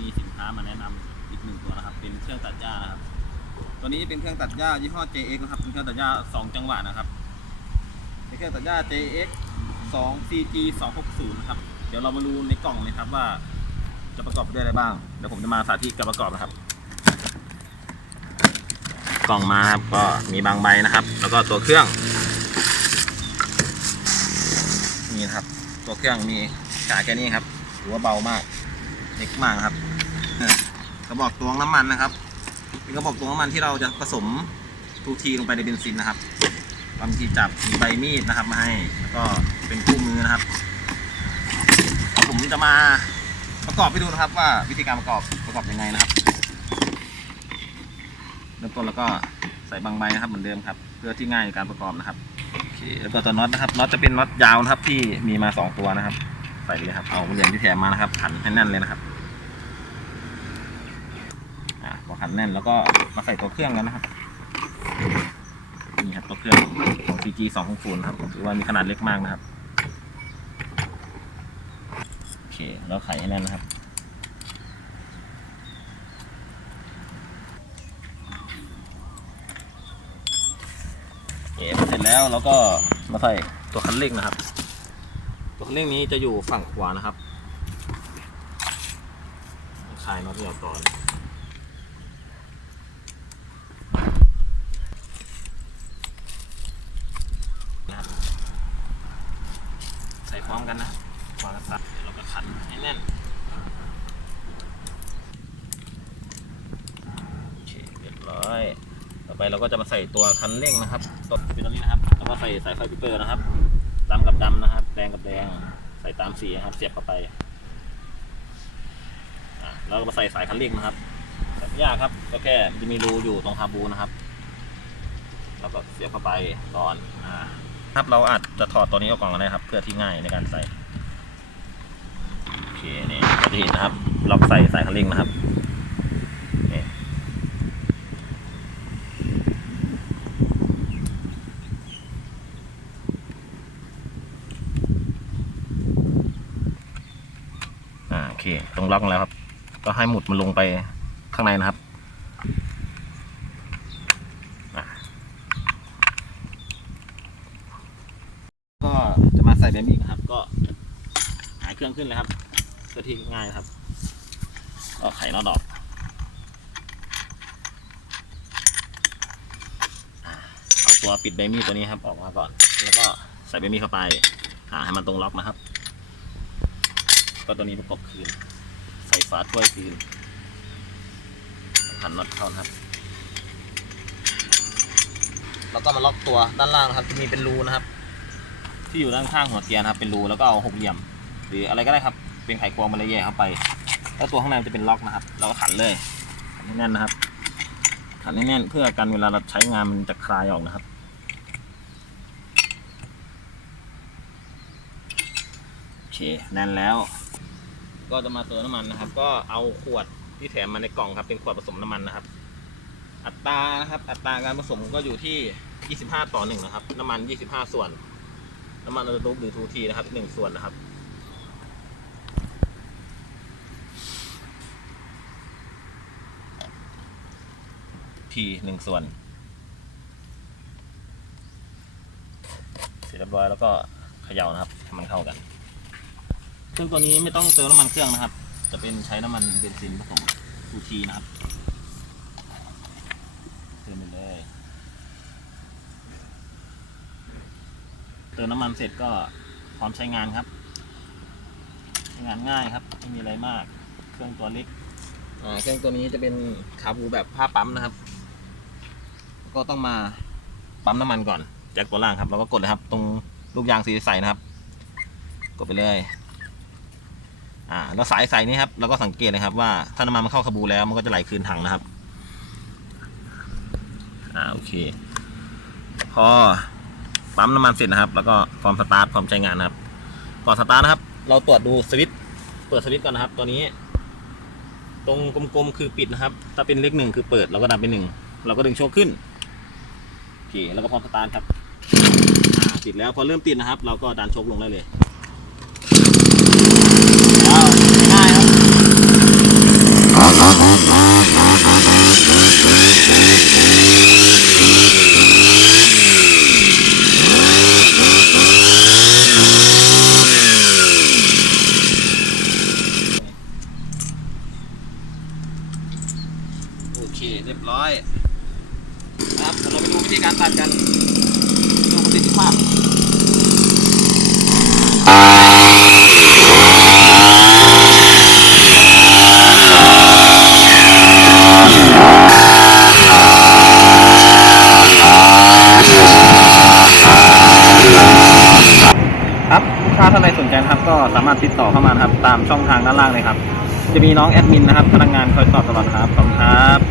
มีสินค้ามาแนะนำอีกหนึ่งตัวนะครับ เป็นเครื่องตัดหญ้านะครับ ตัวนี้เป็นเครื่องตัดหญ้ายี่ห้อ JX นะครับ เป็นเครื่องตัดหญ้า2 จังหวะนะครับเป็นเครื่องตัดหญ้า JX 2 CG 260นะครับ เดี๋ยวเรามาดูในกล่องเลยครับว่าจะประกอบไปด้วยอะไรบ้าง เดี๋ยวผมจะมาสาธิตการประกอบนะครับ กล่องมาครับก็มีบางใบนะครับ แล้วก็ตัวเครื่องนี่นครับ ตัวเครื่องมีกาแค่นี้ครับ ถือว่าเบามาก เล็กมากครับ กระบอกตวงน้ำมันนะครับเป็นกระบอกตวงน้ำมันที่เราจะผสมทูทีลงไปในเบนซินนะครับบางทีจับมีใบมีดนะครับมาให้แล้วก็เป็นคู่มือนะครับผมจะมาประกอบให้ดูนะครับว่าวิธีการประกอบประกอบยังไงนะครับเริ่มต้นแล้วก็ใส่บางใบนะครับเหมือนเดิมครับ เพื่อที่ง่ายในการประกอบนะครับโอเคแล้วก็ตัวน็อตนะครับน็อตจะเป็นน็อตยาวนะครับที่มีมาสองตัวนะครับ ใส่เลยครับเอาเหรียญที่แถมมานะครับขันให้แน่นเลยนะครับ อ่าพอขันแน่นแล้วก็มาใส่ตัวเครื่องกันนะครับนี่ครับตัวเครื่องของ CG 2 6 0ครับถือว่ามีขนาดเล็กมากนะครับโอเคแล้วไขให้แน่นนะครับเสร็จแล้วเราก็มาใส่ตัวคันเร่งนะครับ ตัวคันเร่งนี้จะอยู่ฝั่งขวานะครับคลายน็อตที่ออกก่อนนะครับใส่พ ร้อมกันนะขวากับซ้ายแล้วก็ขันให้แน่นโอเคเรียบร้อย ต่อไปเราก็จะมาใส่ตัวคันเร่งนะครับกดเป็นตรงนี้นะครับ แล้วก็ใส่สายไฟพิเปอร์นะครับดำกับดำนะครับ แดงกับแดง ใส่ตามสีนะครับ เสียบเข้าไปอะแล้วก็มาใส่สายคันเร่งนะครับยากครับ ก็แค่จะมีรูอยู่ตรงคาบูนะครับ แล้วก็เสียบเข้าไปก่อนอ่า ครับ เราอาจจะถอดตัวนี้ออกก่อนก็ได้ครับ เพื่อที่ง่ายในการใส่โอเคนี่ก็จะเห็นนะครับล็อกใส่สายคันเร่งนะครับนี่อ่าโอเค ตรงล็อกแล้วครับ ก็ให้หมุดมันลงไปข้างในนะครับอะก็จะมา ใส่เบมอีกนะครับ ก็หายเครื่องขึ้นเลยครับเพื่อที่ง่ายครับก็ไขน็อตออกเอาตัวปิดเบมี่ตัวนี้ครับออกมาก่อน แล้วก็ใส่เบมี่เข้าไปหาให้มันตรงล็อกนะครับ ก็ตัวนี้ประกบคืน ใส่ฝาถ้วยคืนขันน็อตเข้านะครับ แล้วก็มาล็อกตัวด้านล่างนะครับจะมีเป็นรูนะครับ ที่อยู่ด้านข้างหัวเกียร์นะครับเป็นรูแล้วก็เอาหกเหลี่ยม หรืออะไรก็ได้ครับ เป็นไขควงมาเลยแย่เข้าไป แล้วตัวข้างในมันจะเป็นล็อกนะครับ เราก็ขันเลยขันให้แน่นนะครับ ขันให้แน่นเพื่อกันเวลาเราใช้งานมันจะคลายออกนะครับโอเคแน่นแล้ว ก็จะมาเติมน้ำมันนะครับ ก็เอาขวดที่แถมมาในกล่องครับ เป็นขวดผสมน้ำมันนะครับ อัตรานะครับ อัตราการผสมก็อยู่ที่ 25 ต่อ1นะครับ น้ำมัน 25 ส่วน น้ำมันอลูหรือทูทีนะครับ1ส่วนนะครับทีหนึ่งส่วน เสร็จเรียบร้อยแล้วก็เขย่านะครับให้มันเข้ากันเครื่องตัวนี้ไม่ต้องเติมน้ำมันเครื่องนะครับ จะเป็นใช้น้ำมันเบนซินผสมทูทีนะครับเติมไปเลย เติมน้ำมันเสร็จก็พร้อมใช้งานครับใช้งานง่ายครับไม่มีอะไรมาก เครื่องตัวเล็กอ่าเครื่องตัวนี้จะเป็นคาบูแบบผ้าปั๊มนะครับ ก็ต้องมาปั๊มน้ำมันก่อนแจ็คตัวล่างครับ แล้วก็กดเลยครับ ตรงลูกยางสีใสนะครับ กดไปเลยอ่าแล้วสายใสนี้ครับเราก็สังเกตนะครับ ว่าถ้าน้ำมันมันเข้าคาบูแล้วมันก็จะไหลคืนถังนะครับอ่าโอเค พอ ปั๊มน้ำมันเสร็จนะครับ แล้วก็พร้อมสตาร์ทพร้อมใช้งานนะครับ ก่อนสตาร์ทนะครับ เราตรวจดูสวิตช์เปิดสวิตช์ก่อนนะครับ ตัวนี้ ตรงกลมๆคือปิดนะครับ ถ้าเป็นเลขหนึ่งคือเปิดเราก็ดันเป็นหนึ่งเราก็ดึงโชคขึ้นโอเคแล้วก็พร้อมสตาร์ทครับติดแล้วพอเริ่มติดนะครับ เราก็ดันโชคลงได้เลย ยบร้อยครับเดี๋ราไปดูวิธีการตัดกันดูประสิทธิภาพครับลูกค้าท่านใดสนใจครับก็สามารถติดต่อเข้ามาครับ ตามช่องทางด้านล่างเลยครับ จะมีน้องแอดมินนะครับพนักงานคอยตอบตลอดครับขอบคุณครับ